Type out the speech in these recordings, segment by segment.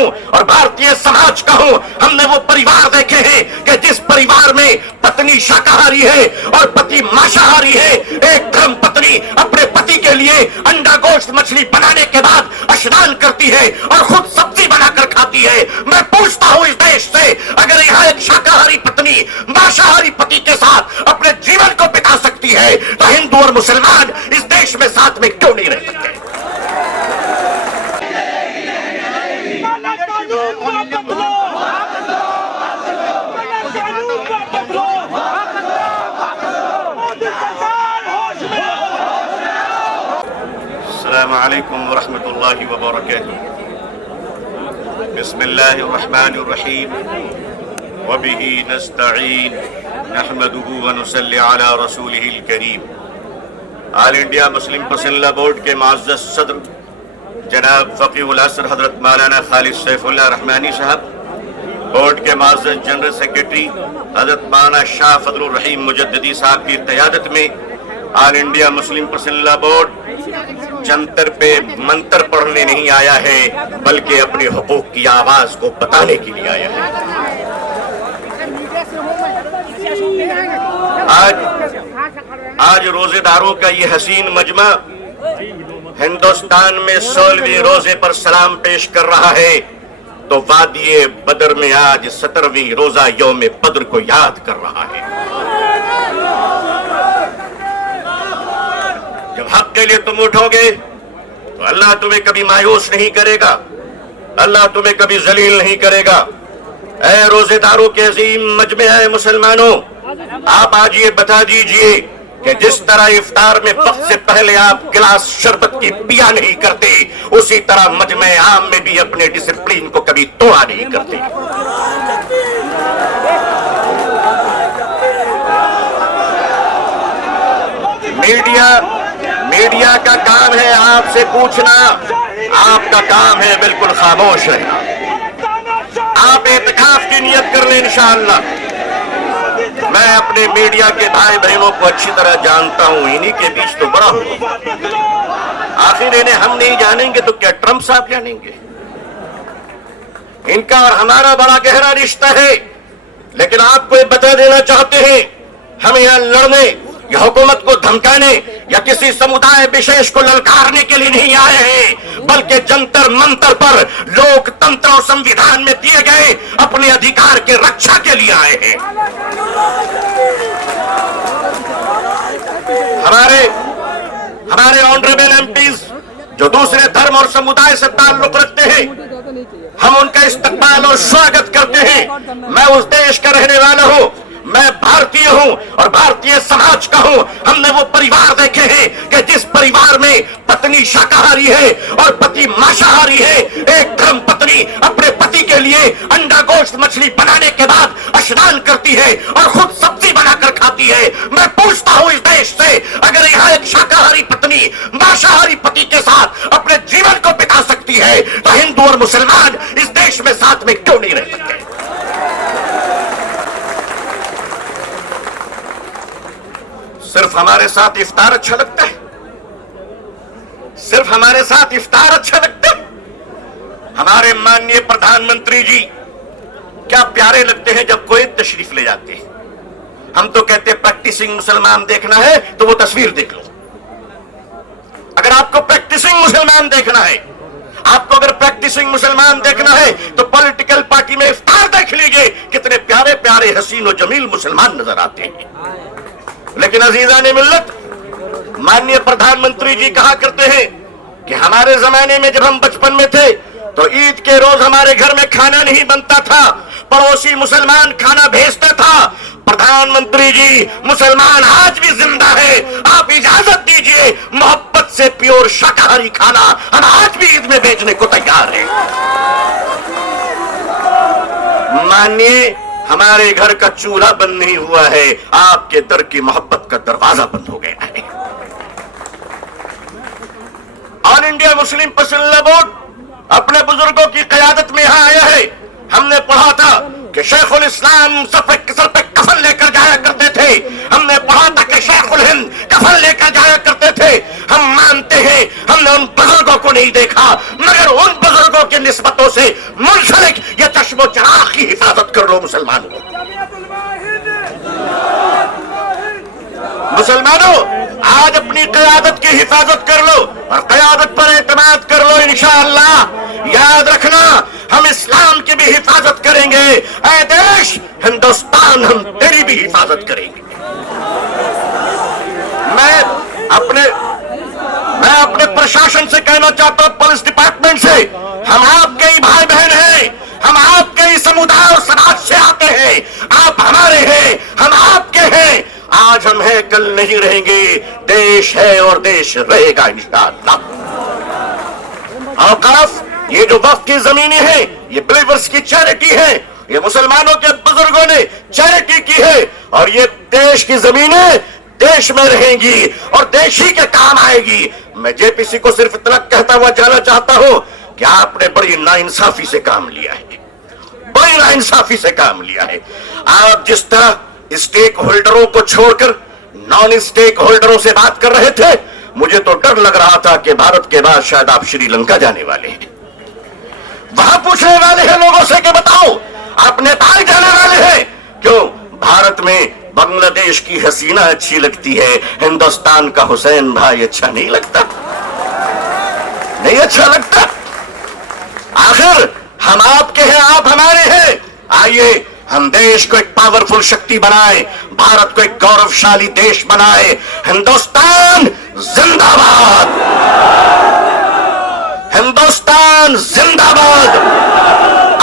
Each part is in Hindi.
हूं और भारतीय समाज का हूं। हमने वो परिवार देखे हैं कि जिस परिवार में पत्नी शाकाहारी है और पति मांसाहारी है, एक धर्म पत्नी अपने पति के लिए अंडा गोश्त मछली बनाने के बाद स्नान करती है और खुद सब्जी बनाकर खाती है। मैं पूछता हूं इस देश से, अगर यहां एक शाकाहारी पत्नी मांसाहारी पति के साथ अपने जीवन को बिता सकती है तो हिंदू और मुसलमान इस देश में साथ में क्यों नहीं रह सकते? अस्सलामु अलैकुम व रहमतुल्लाहि व बरकातुहू। बिस्मिल्लाहिर्रहमानिर्रहीम व बिही नस्तईन नहमदुहु व नुसल्ली अला रसूलिहिल करीम। ऑल इंडिया मुस्लिम पसंदीदा बोर्ड के मुअज़्ज़ज़ सदर जनाब फ़क़ीहुल असर हज़रत मौलाना खालिद सैफुल्लाह रहमानी साहब, बोर्ड के मुअज़्ज़ज़ जनरल सेक्रेटरी हज़रत मौलाना शाह फज़लुर रहीम मुजद्दिदी साहब की क़यादत में ऑल इंडिया मुस्लिम पसंदीदा बोर्ड जंतर पे मंतर पढ़ने नहीं आया है, बल्कि अपने हुकूक की आवाज को बताने के लिए आया है। आज रोजेदारों का ये हसीन मजमा हिंदुस्तान में 16वें रोजे पर सलाम पेश कर रहा है, तो वादिये बदर में आज 17वीं रोजा यौम बद्र को याद कर रहा है। जब हक के लिए तुम उठोगे तो अल्लाह तुम्हें कभी मायूस नहीं करेगा, अल्लाह तुम्हें कभी जलील नहीं करेगा। ऐ रोजेदारों के अजीम मजमे है मुसलमानों, आप आज ये बता दीजिए कि जिस तरह इफ्तार में वक्त से पहले आप गिलास शरबत की पिया नहीं करते, उसी तरह मजमे आम में भी अपने डिसिप्लिन को कभी तोड़ा नहीं करते। मीडिया का काम है आपसे पूछना, आपका काम है बिल्कुल खामोश रहना। आप एतकाफ की नियत कर लें इंशाअल्लाह। मैं अपने मीडिया के भाई बहनों को अच्छी तरह जानता हूं, इन्हीं के बीच तो बड़ा हूं। आखिर इन्हें हम नहीं जानेंगे तो क्या ट्रंप साहब जानेंगे? इनका और हमारा बड़ा गहरा रिश्ता है। लेकिन आपको ये बता देना चाहते हैं, हम यहां लड़ने या हुकूमत को धमकाने या किसी समुदाय विशेष को ललकारने के लिए नहीं आए हैं, बल्कि जंतर मंतर पर लोकतंत्र और संविधान में दिए गए अपने अधिकार के रक्षा के लिए आए हैं। हमारे ऑनरेबल एमपीज जो दूसरे धर्म और समुदाय से ताल्लुक रखते हैं, हम उनका इस्तकबाल और स्वागत करते हैं। मैं उस देश का रहने वाला हूं, मैं भारतीय हूं और भारतीय समाज का हूं। हमने वो परिवार देखे हैं कि जिस परिवार में पत्नी शाकाहारी है और पति मांसाहारी है, एक धर्म पत्नी अपने पति के लिए अंडा गोश्त मछली बनाने के बाद स्नान करती है और खुद सब्जी बनाकर खाती है। मैं पूछता हूं इस देश से, अगर यहां एक शाकाहारी पत्नी मांसाहारी पति के साथ अपने जीवन को बिता सकती है तो हिंदू और मुसलमान इस देश में साथ में क्यों नहीं रह सकते? सिर्फ हमारे साथ इफ्तार अच्छा लगता है? सिर्फ हमारे साथ इफ्तार अच्छा लगता है? हमारे माननीय प्रधानमंत्री जी क्या प्यारे लगते हैं जब कोई तशरीफ ले जाते हैं। हम तो कहते हैं प्रैक्टिसिंग मुसलमान देखना है तो वो तस्वीर देख लो। अगर आपको प्रैक्टिसिंग मुसलमान देखना है, आपको अगर प्रैक्टिसिंग मुसलमान देखना है तो पॉलिटिकल पार्टी में इफ्तार देख लीजिए, कितने प्यारे प्यारे हसीन और जमील मुसलमान नजर आते हैं। लेकिन अजीजान मिल्लत, माननीय प्रधानमंत्री जी कहा करते हैं कि हमारे जमाने में जब हम बचपन में थे तो ईद के रोज हमारे घर में खाना नहीं बनता था, पड़ोसी मुसलमान खाना भेजता था। प्रधानमंत्री जी, मुसलमान आज भी जिंदा है, आप इजाजत दीजिए, मोहब्बत से प्योर शाकाहारी खाना हम आज भी ईद में भेजने को तैयार हैं। मानिए, हमारे घर का चूल्हा बंद नहीं हुआ है, आपके दर की मोहब्बत का दरवाजा बंद हो गया है। ऑल इंडिया मुस्लिम पसंदीदा बोर्ड अपने बुजुर्गों की क़यादत में यहां आया है। हमने पढ़ा था कि शेखुल इस्लाम सर पे कफन लेकर जाया करते थे। हमने पढ़ा था कि शेखुल हिंद कफन लेकर जाया करते थे। हम मानते हैं, हमने उन बुजुर्गों को नहीं देखा, मगर उन बुजुर्गों की निस्बतों से मुंसलिक ये चश्मो चराग की हिफाजत कर लो मुसलमानों। मुसलमानों, आज अपनी क़यादत की हिफाजत कर लो और क़यादत पर एतमाद कर लो। इंशाअल्लाह याद रखना, हम इस्लाम की भी हिफाजत करेंगे। ऐ देश हिंदुस्तान, हम तेरी भी हिफाजत करेंगे। मैं अपने प्रशासन से कहना चाहता हूं, पुलिस डिपार्टमेंट से, हम आपके ही भाई बहन हैं, हम आपके ही समुदाय और समाज से आते हैं। आप हमारे हैं, हम आपके हैं। आज हम हैं, कल नहीं रहेंगे। देश है और देश रहेगा इंशाअल्लाह। औकाफ, ये जो वक्फ की जमीनें हैं, ये बिलीवर्स की चैरिटी है, ये मुसलमानों के बुजुर्गों ने चैरिटी की है, और ये देश की जमीनें देश में रहेंगी और देश ही के काम आएगी। मैं जेपीसी को सिर्फ इतना कहता हुआ जाना चाहता हूं कि आपने बड़ी नाइंसाफी से काम लिया है, बड़ी नाइंसाफी से काम लिया है। आप जिस तरह स्टेक होल्डरों को छोड़कर नॉन स्टेक होल्डरों से बात कर रहे थे, मुझे तो डर लग रहा था कि भारत के बाद शायद आप श्रीलंका जाने वाले हैं। वहां पूछने वाले हैं लोगों से कि बताओ आप नेपाल जाने वाले हैं क्यों? भारत में बांग्लादेश की हसीना अच्छी लगती है, हिंदुस्तान का हुसैन भाई अच्छा नहीं लगता? नहीं अच्छा लगता? आखिर हम आपके हैं, आप हमारे हैं। आइए हम देश को एक पावरफुल शक्ति बनाए, भारत को एक गौरवशाली देश बनाए। हिंदुस्तान जिंदाबाद, हिंदुस्तान जिंदाबाद,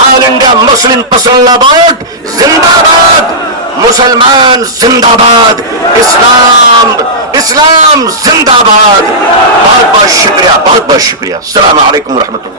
all India Muslim personal law board जिंदाबाद, मुसलमान जिंदाबाद, इस्लाम जिंदाबाद। बहुत बहुत शुक्रिया, बहुत बहुत शुक्रिया। अस्सलाम वालेकुम रहमतुल्लाह।